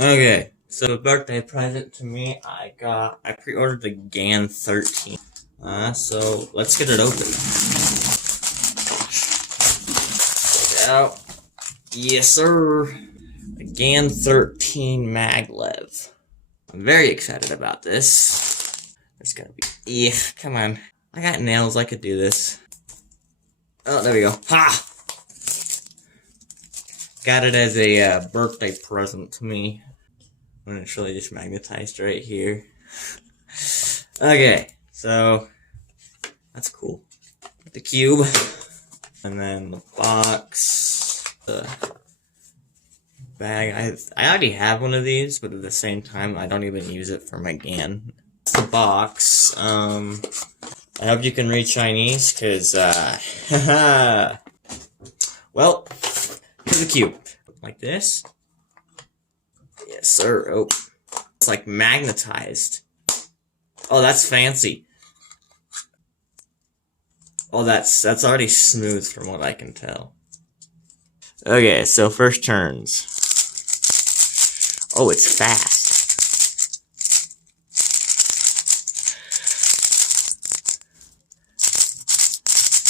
Okay, so a birthday present to me, I pre-ordered the GAN 13. So let's get it open. Check it out. Yes, sir. The GAN 13 maglev. I'm very excited about this. There's gotta be. Yeah, come on. I got nails. I could do this. Oh, there we go. Ha! Got it as a birthday present to me. When it's really just magnetized right here. Okay, so that's cool. The cube, and then the box, the bag. I already have one of these, but at the same time, I don't even use it for my GAN. The box. I hope you can read Chinese, cause well, here's the cube, like this. Yes, sir. Oh, it's like magnetized. Oh, that's fancy. Oh, that's already smooth from what I can tell. Okay, so first turns. Oh, it's fast.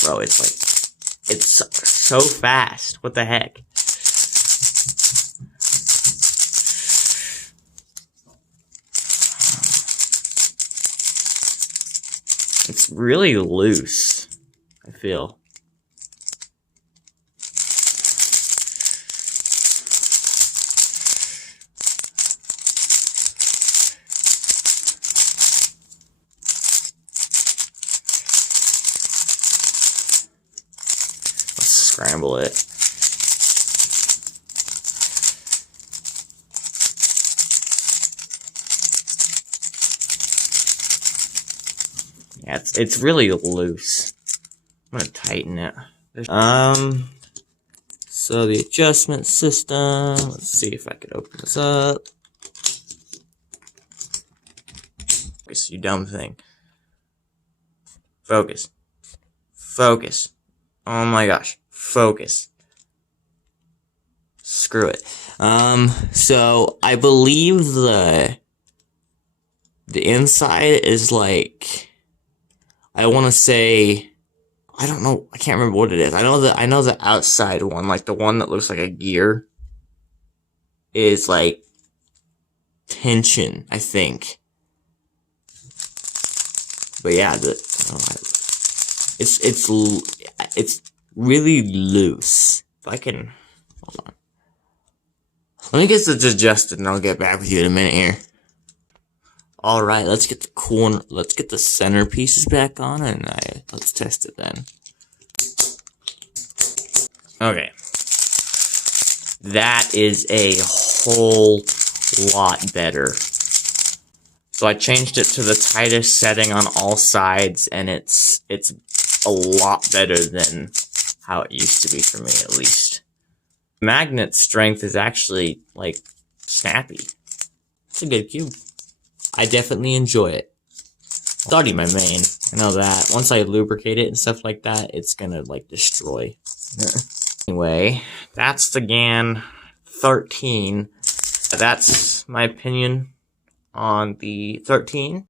Bro, it's so fast. What the heck? It's really loose, I feel. Let's scramble it. Yeah, it's really loose. I'm gonna tighten it. So the adjustment system. Let's see if I could open this up. Focus, you dumb thing. Focus. Focus. Oh my gosh. Focus. Screw it. So I believe the inside is like, I want to say, I don't know, I can't remember what it is. I know the outside one, like the one that looks like a gear, is like tension, I think. But yeah, it's really loose. If I can, hold on. Let me get this adjusted and I'll get back with you in a minute here. Alright, let's get the center pieces back on and let's test it then. Okay. That is a whole lot better. So I changed it to the tightest setting on all sides, and it's a lot better than how it used to be for me, at least. Magnet strength is actually, like, snappy. It's a good cube. I definitely enjoy it. It's already my main. I know that. Once I lubricate it and stuff like that, it's gonna, like, destroy. Anyway, that's the GAN 13. That's my opinion on the 13.